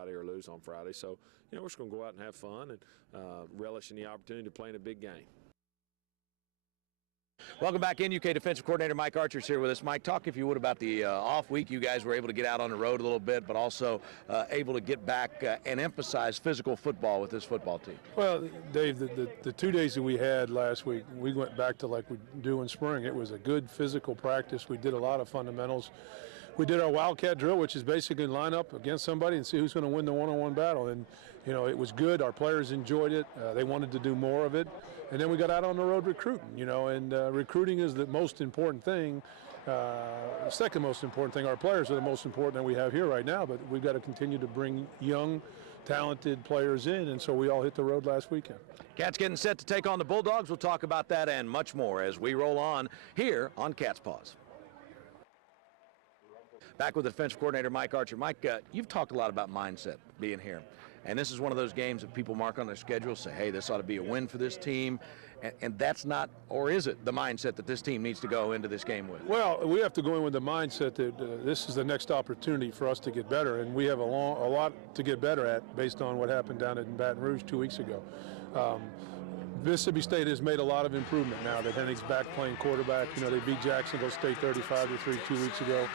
Friday or lose on Friday. So, we're just going to go out and have fun and relish in the opportunity to play in a big game. Welcome back in. UK Defensive Coordinator Mike Archer's here with us. Mike, talk, if you would, about the off week. You guys were able to get out on the road a little bit, but also able to get back and emphasize physical football with this football team. Well, Dave, the 2 days that we had last week, we went back to like we do in spring. It was a good physical practice. We did a lot of fundamentals. We did our Wildcat drill, which is basically line up against somebody and see who's going to win the one-on-one battle. And, it was good. Our players enjoyed it. They wanted to do more of it. And then we got out on the road recruiting, and recruiting is the most important thing. The second most important thing. Our players are the most important that we have here right now, but we've got to continue to bring young, talented players in, and so we all hit the road last weekend. Cats getting set to take on the Bulldogs. We'll talk about that and much more as we roll on here on Cats Pause. Back with the defensive coordinator, Mike Archer. Mike, you've talked a lot about mindset being here. And this is one of those games that people mark on their schedule, say, hey, this ought to be a win for this team. And that's not, or is it, the mindset that this team needs to go into this game with? Well, we have to go in with the mindset that this is the next opportunity for us to get better. And we have a lot to get better at based on what happened down in Baton Rouge 2 weeks ago. Mississippi State has made a lot of improvement now that Hennig's back playing quarterback. They beat Jacksonville State 35-3 2 weeks ago.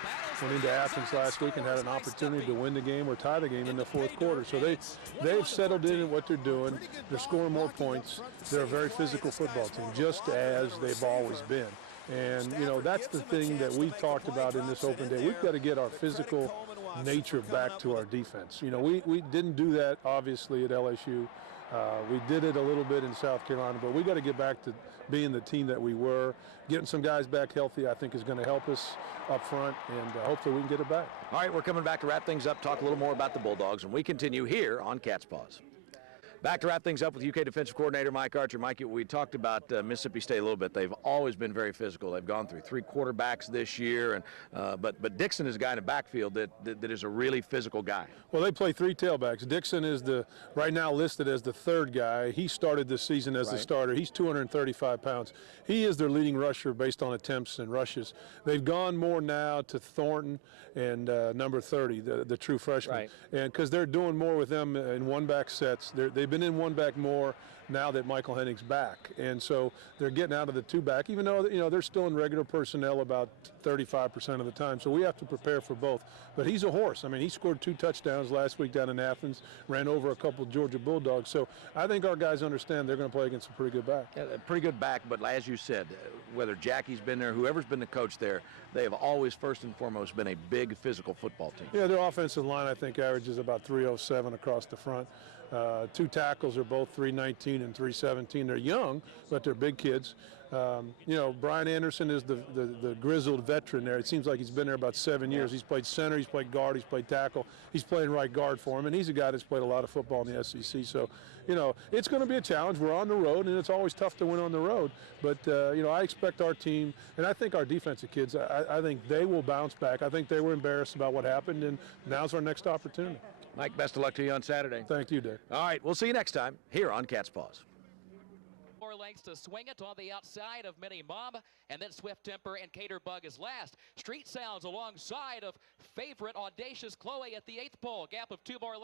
Went into Athens last week and had an opportunity to win the game or tie the game in the fourth quarter. So they've settled in what they're doing. They're scoring more points. They're a very physical football team, just as they've always been. And, that's the thing that we talked about in this open day. We've got to get our physical nature back to our defense. We didn't do that, obviously, at LSU. We did it a little bit in South Carolina, but we got to get back to being the team that we were. Getting some guys back healthy, I think, is going to help us up front, and hopefully we can get it back. All right, we're coming back to wrap things up, talk a little more about the Bulldogs, and we continue here on Cats Pause. Back to wrap things up with UK Defensive Coordinator Mike Archer. Mike, we talked about Mississippi State a little bit. They've always been very physical. They've gone through 3 quarterbacks this year, and but Dixon is a guy in the backfield that is a really physical guy. Well, they play 3 tailbacks. Dixon is right now listed as the 3rd guy. He started this season as the starter. He's 235 pounds. He is their leading rusher based on attempts and rushes. They've gone more now to Thornton and number 30, the true freshman. Right. And because they're doing more with them in one-back sets. They've been in one-back more now that Michael Hennig's back. And so they're getting out of the 2-back, even though, they're still in regular personnel about 35% of the time. So we have to prepare for both. But he's a horse. I mean, he scored 2 touchdowns last week down in Athens, ran over a couple Georgia Bulldogs. So I think our guys understand they're going to play against a pretty good back. Yeah, a pretty good back, but as you said, whether Jackie's been there, whoever's been the coach there, they have always, first and foremost, been a big physical football team. Yeah, their offensive line, I think, averages about 307 across the front. 2 tackles are both 319 and 317. They're young, but they're big kids. Brian Anderson is the grizzled veteran there. It seems like he's been there about 7 years. He's played center, he's played guard, he's played tackle. He's playing right guard for him, and he's a guy that's played a lot of football in the SEC. So, it's going to be a challenge. We're on the road, and it's always tough to win on the road. But, I expect our team, and I think our defensive kids, I think they will bounce back. I think they were embarrassed about what happened, and now's our next opportunity. Mike, best of luck to you on Saturday. Thank you, Dave. All right, we'll see you next time here on Cats Pause. 4 lengths to swing it on the outside of Mini Mom, and then Swift Temper and Caterbug is last. Street Sounds alongside of favorite Audacious Chloe at the 8th pole. Gap of 2 more lengths.